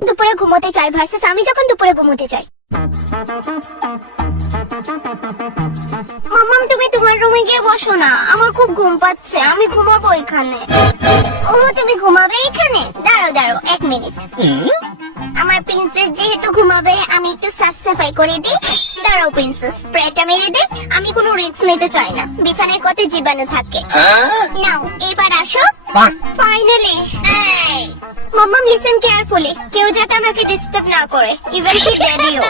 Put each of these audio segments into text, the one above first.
দুপুরে ঘুমোতে চাই ভার্সেস আমি যখন দুপুরে ঘুমোতে চাই। মাম্মাম তুমি তোমার রুমে গিয়ে বসো না, আমার খুব ঘুম পাচ্ছে, আমি ঘুমাবো এখানে। ও তুমি ঘুমাবে এখানে? দাঁড়াও দাঁড়াও 1 মিনিট। আমার প্রিন্সেস যেহেতু ঘুমাবে আমি একটু সাফ সাফাই করে দিই। দাঁড়াও প্রিন্সেস, স্প্রেটা মেরে দে, আমি কোনো রিস্ক নিতে চাই না, বিছানায় কত জীবাণু থাকে। নাও এবার আসো। ফাইনালি মাম্মাম লিসেন কেয়ারফুলি, কেউ যাতে আমাকে ডিস্টার্ব না করে, ইভেন কি ড্যাডিও।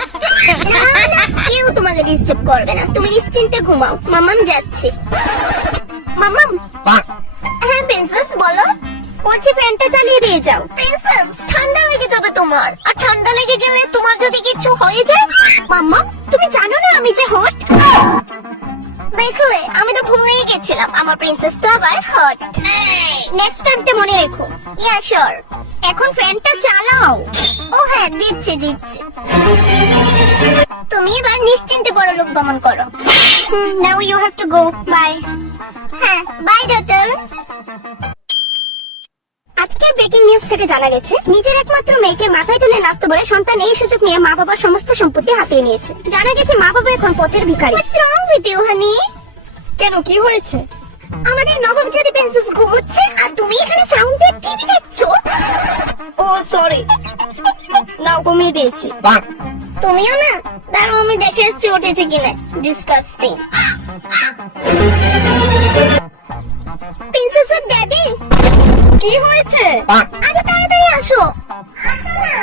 না না, কেউ তোমাকে ডিস্টার্ব করবে না, তুমি নিশ্চিন্তে ঘুমাও। মাম্মাম যাচ্ছে। মাম্মাম। হ্যাঁ প্রিন্সেস বলো। বলছি ফ্যানটা চালিয়ে দিয়ে যাও। প্রিন্সেস ঠান্ডা লেগে যাবে তোমার, আর ঠান্ডা লেগে গেলে তোমার যদি কিছু হয়ে যায়। মাম্মাম তুমি জানো না আমি যে হট। দেখলে আমি তো ভুলেই গেছিলাম, আমার প্রিন্সেস তো আবার হট। নেক্সট টাইমতে মনে রেখো। Yeah sure. এখন ফ্যানটা চালাও। ও হ্যাঁ দিচ্ছি দিচ্ছি। তুমি এবার নিশ্চিন্তে পরলোক গমন করো। Now you have to go. Bye. হ্যাঁ বাই ডটার। আজকের ব্রেকিং নিউজ থেকে জানা গেছে, নিজের একমাত্র মেয়েকে মাথায় তুলে নাচতে বলে সন্তান এই সুযোগ নিয়ে মা বাবার সমস্ত সম্পত্তি হাতিয়ে নিয়েছে। জানা গেছে মা বাবা এখন পথের ভিখারি। What's wrong with you, honey? কেন, কি হয়েছে? আমাদের নবজাতক প্রিন্সেস ঘুমোচ্ছে আর তুমি এখানে সাউন্ড দিয়ে টিভি দেখছো। ও সরি, নাও কমিয়ে দিয়েছি। তুমিও না? দাঁড়াও আমি দেখে এসছি উঠেছে কিনা। ডিসকাস্টিং। প্রিন্সেসের ড্যাডি। কি হয়েছে? আরে তাড়াতাড়ি আসো। আসো না।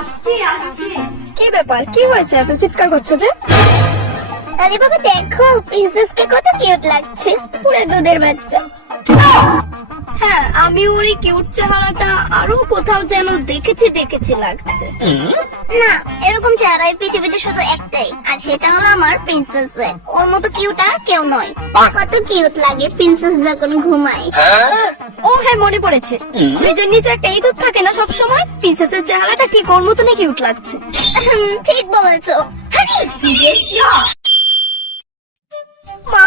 আসছি আসছি। কি ব্যাপার, কি হয়েছে, এত চিৎকার করছো যে? আরে বাবা দেখো প্রিন্সেসকে কত কিউট লাগছে, পুরো দুধের বাচ্চা। হ্যাঁ, আমি ওর এই কিউট চেহারাটা আরো কোথাও যেন দেখেছি লাগছে। না, এরকম চেহারা এই পৃথিবীতে শুধু একটাই, আর সেটা হলো আমার প্রিন্সেসের। ওর মতো কিউট আর কেউ নয়। কত কিউট লাগে প্রিন্সেস যখন ঘুমায়। ও হ্যাঁ, মনে পড়েছে। নিজের নিচে একটা ইঁদুর থাকে না সব সময়, প্রিন্সেসের চেহারাটা ঠিক ওর মতনই কিউট লাগছে। ঠিক বলেছো। মা,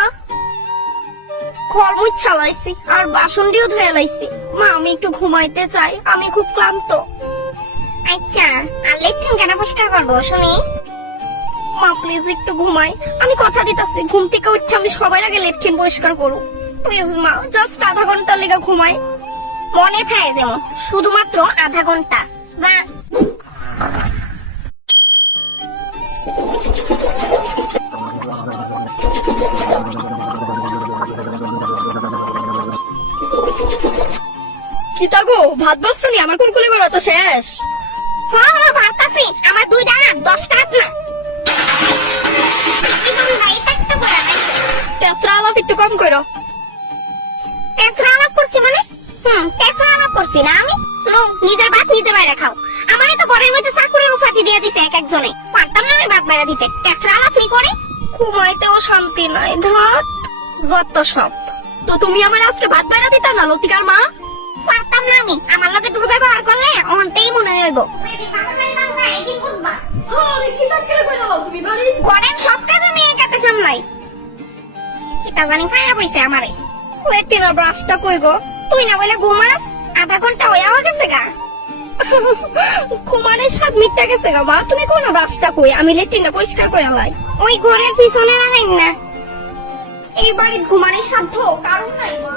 ঘর মুছা লাইছি আর বাসন দিয়েও ধুয়ে লাইছি। মা আমি একটু ঘুমাইতে চাই, আমি খুব ক্লান্ত। আচ্ছা, আর লেট্রিন কেন পরিষ্কার করবো শুনি? মা প্লিজ একটু ঘুমাই, আমি কথা দিতেছি, ঘুম থেকে উঠে আমি সবার আগে লেট্রিন পরিষ্কার করব। প্লিজ মা, জাস্ট আধা ঘন্টা লেগে ঘুমাই। মনে থাকে যেমন, শুধুমাত্র আধা ঘন্টা। যা। কি তাগো, ভাত বসছনি? আমার কোন কুলি করা তো শেষ। হ্যাঁ হ্যাঁ ভাবতাছি, আমার 2 ডানা 10 কাপ না। এরকম লাইট একটা পড়া আছে। তেসরা আলাপ একটু কম করো। তেসরা আলাপ করছি মানে? তেসরা আলাপ করছি না আমি। নো, নিজের ভাত নিজে বাইরে খাও। আমারই তো ঘরের মধ্যে চাকুরের উপাধি দিয়ে দিছে এক একজনে। পারতাম না আমি ভাত বাইরে দিতে। তেসরা আলাপ নি করে ঘুমাইতেও শান্তি নাই, ধাত যত সব। তো তুমি আমার আজকে ভাত বাইরা দিতা না লতিকার মা? পারতাম না আমি, আমার লগে দুর্ব্যবহার করলে অন্তেই মনে হইব। ঘরের সব কাজ আমি একাতে সামলাই। কিতা জানি খায়া বইছে আমারে। লেট্রিনের ব্রাশটা কই গো? তুই না বলে ঘুমাস, আধা ঘন্টা হয়ে গেছে গা। ঘুমানোর 7 মিনিট গেছে গা মা, তুমি কোন ব্রাশটা কই? আমি লেট্রিনটা পরিষ্কার করে লাই। ওই ঘরের পিছনে রাখেন না। এই বাড়ির ঘুমানোর সাধ্য কারণ নাই মা।